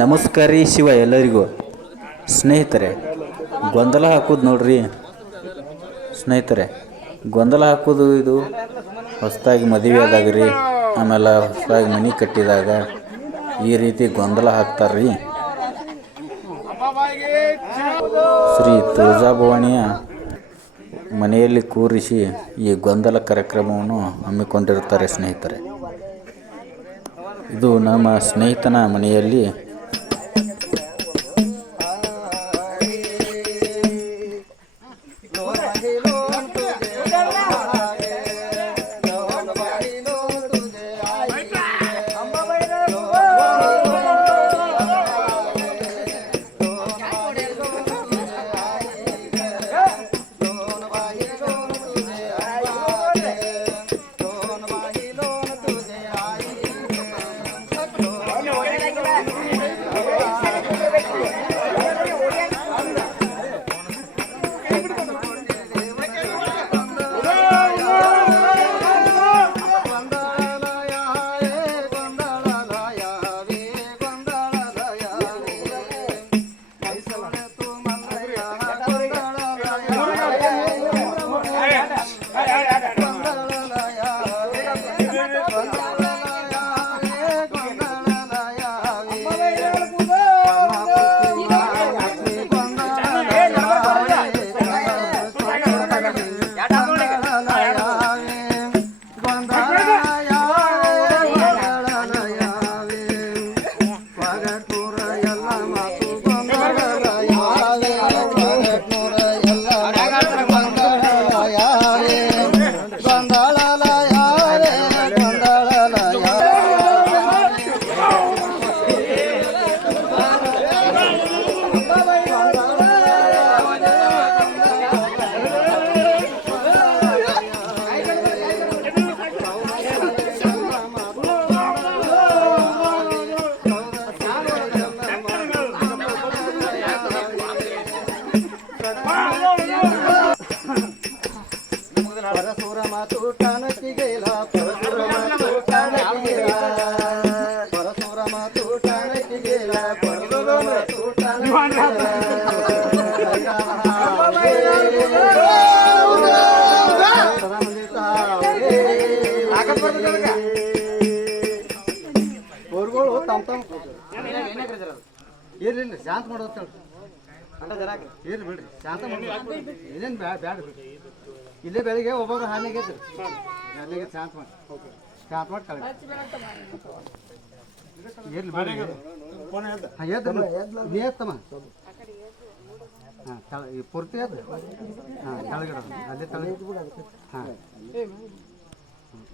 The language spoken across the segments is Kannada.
ನಮಸ್ಕಾರ ರೀ ಶಿವ ಎಲ್ಲರಿಗೂ. ಸ್ನೇಹಿತರೆ, ಗೊಂದಲ ಹಾಕೋದು ನೋಡ್ರಿ ಸ್ನೇಹಿತರೆ, ಗೊಂದಲ ಹಾಕೋದು ಇದು ಹೊಸದಾಗಿ ಮದುವೆ ಆದಾಗ ರೀ, ಆಮೇಲೆ ಹೊಸದಾಗಿ ಮನೆ ಕಟ್ಟಿದಾಗ ಈ ರೀತಿ ಗೊಂದಲ ಹಾಕ್ತಾರೆ ರೀ. ಶ್ರೀ ತುಳಜಾಭವಾನಿಯ ಮನೆಯಲ್ಲಿ ಕೂರಿಸಿ ಈ ಗೊಂದಲ ಕಾರ್ಯಕ್ರಮವನ್ನು ಹಮ್ಮಿಕೊಂಡಿರುತ್ತಾರೆ ಸ್ನೇಹಿತರೆ. ಇದು ನಮ್ಮ ಸ್ನೇಹಿತನ ಮನೆಯಲ್ಲಿ ಇರ್ಲಿ ಶಾಂತ ಮಾಡೋದು ಇರ್ಲಿ ಬಿಡ್ರಿ, ಶಾಂತ ಮಾಡಿ ಏನೇನು ಬ್ಯಾಡ ಬಿಡ್ರಿ. ಇಲ್ಲೇ ಬೆಳಿಗ್ಗೆ ಒಬ್ಬೊಬ್ರು ಹಾನಿಗೆ ಅಲ್ಲಿಗೆ ಶಾಂತ ಮಾಡಿ ಕಳೆ ಇರ್ಲಿ ಬಿಡ್ರಿ. ಹಾಂ ನೀ ಎತ್ತಮ್ಮ. ಹಾಂ ಈ ಪೂರ್ತಿ ಎದ್ದು ಹಾಂ ಕೆಳಗಿಡೋದು ಅಲ್ಲೇ ತಳಗ. ಹಾಂ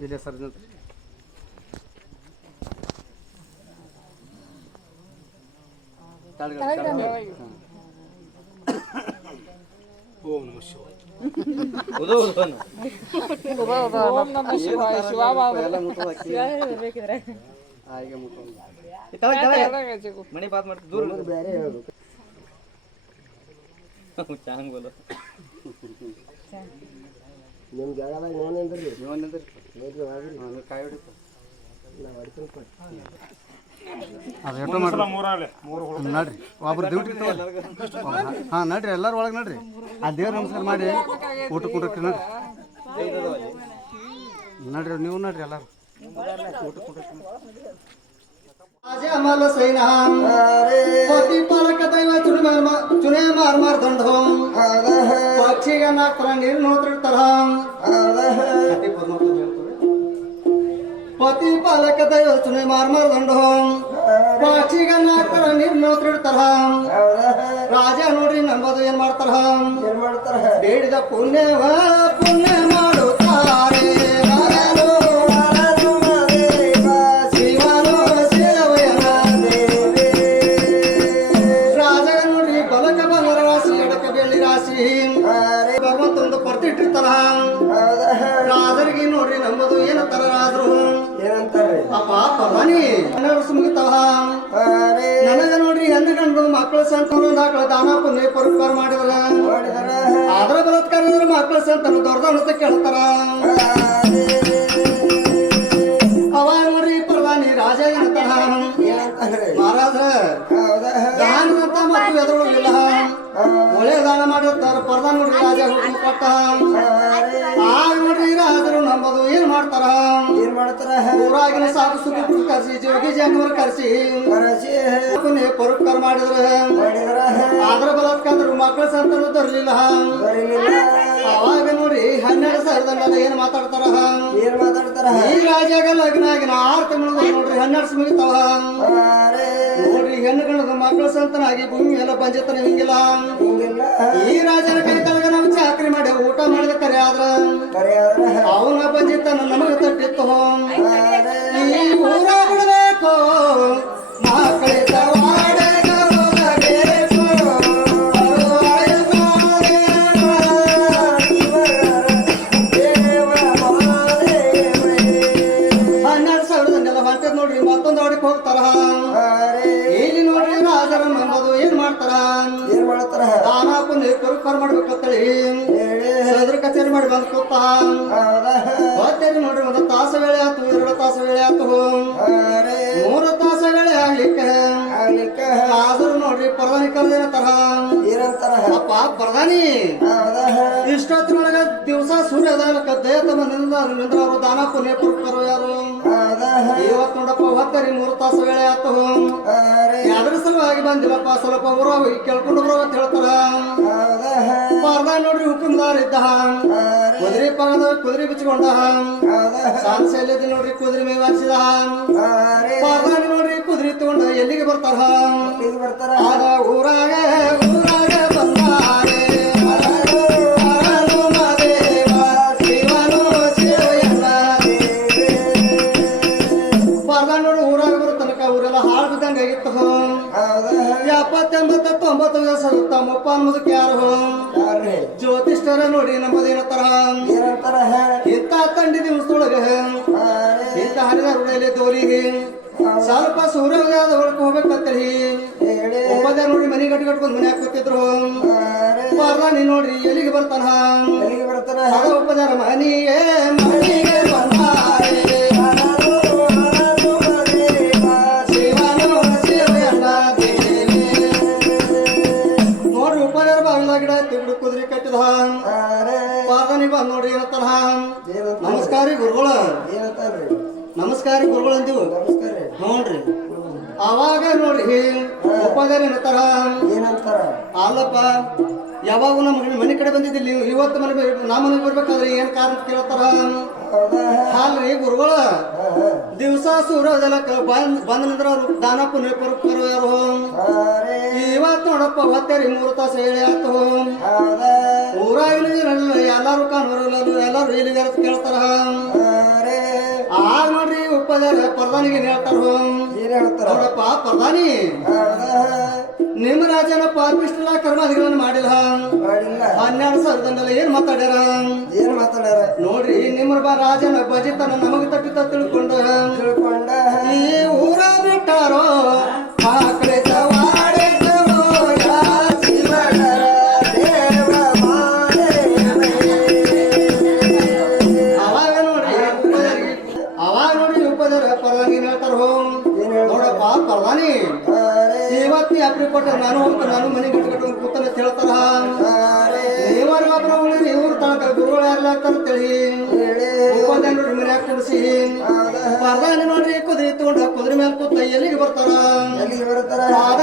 ಇಲ್ಲೇ ಸರ್ ಓಂ ನಮಃ ಶಿವಾಯ. ಮಣಿ ಬಾತ್ ಮಾಡ್ತೀವಿ ದೂರ ಚಾಂಗ್ ಬೋಲ ನಿಮ್ಮ ಜಾಗದಾಗ ನೋಂದ್ರಿ ಕಾಯಿ ಹೊಡಿತು ಅದು ನಡ್ರಿ ಒಬ್ರು ಡ್ಯೂಟಿ ಹಾಂ ನಡ್ರಿ ಎಲ್ಲರೂ ಒಳಗೆ ನಡ್ರಿ ಆ ದೇವ್ರ ನಮಸ್ಕಾರ ಮಾಡಿ ಊಟ ಕೊಡಕ್ಕೆ ನಡ್ರಿ ನೀವು ನಡ್ರಿ ಎಲ್ಲರೂ ಊಟ ಕೊಡಕ್ಕೆ. अमल सैनाम पति पालक दैव चुने मार मार दंडोम पक्षी नाक्तर निर्नोत्र तरहम पति पालक दैव चुने मार मार दंडोम पक्षी नाक्तर निर्नोत्र तरहम राजा नोड्री नंबದು ಏನು ಮಾಡ್ತಾರ ಬೇಡಿದ ಪುಣ್ಯ ಮಾಡುತ್ತಾರೆ. ಭಗವಂತಂದು ಕೊರ್ತಿಟ್ಟಿರ್ತಾರ ರಾಜರಿಗೆ ನೋಡ್ರಿ ನಂಬದು ಏನಂತಾರ ರಾಜರು ಅಪ್ಪ ಪ್ರಧಾನಿ 12 ವರ್ಷ ಮುಗಿತಾವ ನನಗ ನೋಡ್ರಿ ಹೆಣ್ಣು ಗಂಡು ಮಕ್ಕಳ ಸಂತಾನ ದಾನ ಪುಣ್ಯ ಪರೋಪಕಾರ ಮಾಡಿದ್ರ ಅದರ ಬಲತ್ಕಾರ ಮಕ್ಕಳ ಸಂತಾನ ದೊಡ್ಡ ಅಂತ ಕೇಳ್ತಾರ. ಅವ ನೋಡ್ರಿ ಪ್ರಧಾನಿ ರಾಜ ಏನಂತಾರ ಮಹಾರಾಜ ಮಾಡಿರ್ತಾರ ಪ್ರಧಾನ ನೋಡ್ರಿ ರಾಜ ಹುಡುಗ ಕೊಟ್ಟ ಆಗ ನೋಡ್ರಿ ರಾಜರು ನಂಬದು ಏನ್ ಮಾಡ್ತಾರ ಊರಾಗಿನ ಸಾಕು ಸುಖ ಕರ್ಸಿ ಜೋಗಿ ಜಂಗಮರ್ ಕರ್ಸಿ ಪರುತ್ಕಾರ ಮಾಡಿದ್ರ ಅದ್ರ ಬಲತ್ಕಂದ್ರು ಮಕ್ಕಳ ಸಂತಾನ ತರಲಿಲ್ಲ ಅವಾಗ ನೋಡಿ 12,000 ದಂಡದ ಏನ್ ಮಾತಾಡ್ತಾರ ಈ ರಾಜಾಗ ಲಗ್ನ ಆಗಿನ 6 ತಿಂಗಳು ನೋಡ್ರಿ 12 ಮುಗಿತಾವ ನೋಡ್ರಿ ಹೆಣ್ಣುಗಳದ ಮಕ್ಕಳ ಸಂತಾನಾಗಿ ಭೂಮಿ ಎಲ್ಲ ಬಂಜತನ ಹಿಂಗಿಲ್ಲ ಈ ರಾಜನ ಕೈ ತಳಗ ನಾವು ಚಾಕ್ರಿ ಮಾಡಿ ಊಟ ಮಾಡಿದ ಕರೆ ಆದ್ರ ಅವನ ಬಂಜಿತನ ನಮಗ ತಟ್ಟಿತ್ತು ಈ ಊರ ಬಿಡಬೇಕು ಮಕ್ಕಳಿದ್ದ ನೋಡ್ರಿ ಮತ್ತೊಂದು ಹೊಡಿಕ್ ಹೋಗ್ತಾರ ಇಲ್ಲಿ ನೋಡ್ರಿ ರಾಜರ ನಂಬದು ಏನ್ ಮಾಡ್ತಾರ ದಾನ ಪುಣ್ಯ ಪುರುಕರ್ ಮಾಡ್ಬೇಕಂತೇಳಿ ಸದ್ರ ಕಚೇರಿ ಮಾಡಿ ಬಂದ್ ಕೂತ ಹೋಗ್ತೇರಿ ನೋಡ್ರಿ 1 ತಾಸು ವೇಳೆ ಆತು 2 ತಾಸು ವೇಳೆ ಆತು 3 ತಾಸು ವೇಳೆ ಆಗ್ಲಿಕ್ಕೆ ರಾಜರು ನೋಡ್ರಿ ಪ್ರಧಾನಿ ಕರ್ದೇನಂತಾರ ಅಪ್ಪ ಪ್ರಧಾನಿ ಇಷ್ಟೊತ್ತಿನೊಳಗ ದಿವಸ ಸೂರ್ಯದಾನಕ್ಕ ದಯತ ನಿಂದ್ರ ಅವರು ದಾನ ಪುಣ್ಯ ಪುರುಕರು ಯಾರು ಇವತ್ತು ನೋಡಪ್ಪ ಹೋಗ್ತಾರಿ 3 ತಾಸು ವೇಳೆ ಆತು ಯಾವ್ದ್ರ ಸಲುವಾಗಿ ಬಂದಿಲ್ಲಪ್ಪ ಸ್ವಲ್ಪ ಊರ ಕೇಳ್ಕೊಂಡು ಬರೋ ಅಂತ ಹೇಳ್ತಾರ ಪಾರ್ದ ನೋಡ್ರಿ ಹುಕುಮ್ದಾರ್ ಇದ್ದ ಕುದುರೆ ಪಗದ ಕುದುರೆ ಬಿಚ್ಕೊಂಡ ಸಾನ್ಸೆಲ್ಲದ ನೋಡ್ರಿ ಕುದುರೆ ಮೇ ವಾಸಿದ ಪಾರ್ದ ನೋಡ್ರಿ ಕುದುರೆ ತಗೊಂಡ ಎಲ್ಲಿಗೆ ಬರ್ತಾರ ಆಗ ಊರಾಗ ಬಂದಾರೆ ಊರಾಗ ಬರೋ ತನಕ ಊರೆಲ್ಲ ಹಾಳು ಬಿದ್ದಂಗ ಆಗಿತ್ತು 70, 80, 90 ವರ್ಷ ತಮ್ಮಪ್ಪ ಅನ್ನೋದಕ್ಕೆ ಯಾರು ಜ್ಯೋತಿಷ್ಠರ ನೋಡಿ ನಮ್ಮದೇನಂತಾರ ಇಂಥ ತಂಡಿ ದಿವಸದೊಳಗ ಇಂಥ ಹರಿದ ರುಡಲ್ಲಿ ದೋರಿಗೆ ಸ್ವಲ್ಪ ಸೂರ್ಯೋದಯದ ಒಳಗೆ ಹೋಗ್ಬೇಕಂತೇಳಿ ಒಬ್ಬದ ನೋಡಿ ಮನೆ ಕಟ್ಕೊಂಡು ಮನೆ ಹಾಕೋತಿದ್ರು ಪಾರ್ದಾನಿ ನೋಡ್ರಿ ಎಲ್ಲಿಗೆ ಬರ್ತಾನ ಒಬ್ಬದಾರ ಮನೆಗೆ ಬಂದಾರೆ ಗಿಡ ತಿಂಗಳು ಕುದುರೆ ಕಟ್ಟಿದ ಪಾರ್ದಾನಿ ಬಂದ್ ನೋಡ್ರಿ ಏನತ್ತಾರ ನಮಸ್ಕಾರಿ ಗುರುಗಳ ನಮಸ್ಕಾರಿ ಗುರುಗಳು ಅಂತೀವಿ ನೋಡ್ರಿ ಅವಾಗ ನೋಡ್ರಿ ಒಪ್ಪದಾರ ಏನಂತಾರ ಅಲ್ಲಪ್ಪ ಯಾವಾಗ ನಮ್ಮ ಮನೆ ಕಡೆ ಬಂದಿದ್ದಿಲ್ಲ ನೀವು ಇವತ್ತು ನಾ ಮನೆಗೆ ಬರ್ಬೇಕಾದ್ರೆ ಏನ್ ಕಾರಣ ಕೇಳ್ತಾರ ಅಲ್ರಿ ಗುರುಗಳ ದಿವಸ ಸೂರ್ಯೋದಯಕ್ಕೆ ಬಂದ ನಿಂದ್ರ ಅವ್ರು ದಾನ ಪುಣ್ಯ ಪುರುಕರು ಯಾರು ಇವತ್ತು ನೋಡಪ್ಪ ಹೊತ್ತೇರಿ 3 ತಾಸು ಹೇಳಿ ಆತು ಊರಾಗಿನ ಎಲ್ಲಾರು ಕಾಣೋರಲ್ಲ ಎಲ್ಲಾರು ಎಲ್ಲಿಗಾರ ಕೇಳ್ತಾರ ಆಗ ನೋಡ್ರಿ ಉಪ್ಪದಾರ ಪ್ರಧಾನಿಗೆ ಹೇಳ್ತಾರ ನೋಡಪ್ಪ ಪ್ರಧಾನಿ ನಿಮ್ಮ ರಾಜನ ಪಾಪಿಷ್ಟಲ್ಲ ಕರ್ಮಾದಿಗಳನ್ನು ಮಾಡಿಲ್ಲ 12,000 ದಂಡಲ್ಲ ಏನ್ ಮಾತಾಡ್ಯಾರ ನೋಡ್ರಿ ನಿಮ್ಮ ರಾಜನ ಬಜಿತನ ನಮಗ ತಪ್ಪಿತ ತಿಳ್ಕೊಂಡ ಈ ಊರ ಬಿಟ್ಟಾರೋ ಮಕ್ಕಳ ಅವಾಗ ನೋಡ್ರಿ ಉಪ್ಪದಾರ ಪ್ರಧಾನಿ ಹೇಳ್ತಾರ ನೋಡಪ್ಪ ಪ್ರಧಾನಿ ಇವತ್ತಿ ಅಪ್ರಿ ಕೊಟ್ಟ ನಾನು ಮನೆ ಗಟ್ಟು ಕೂತನ ಹೇಳ್ತಾರ ನೀವರು ಒಬ್ಬರ ಉಳಿದ್ರಿ ಇವ್ರು ತನಕ ಗುರುಗಳು ಯಾರ್ಲಾಗ್ತಾರ ಅಂತೇಳಿ ನೋಡ್ರಿ ಮನೆ ಕುಡಿಸಿ ಪ್ರಧಾನಿ ನೋಡ್ರಿ ಕುದುರೆ ತಗೊಂಡ ಕುದುರೆ ಮೇಲೆ ಕೂತ ಎಲ್ಲಿಗೆ ಬರ್ತಾರ ಅದ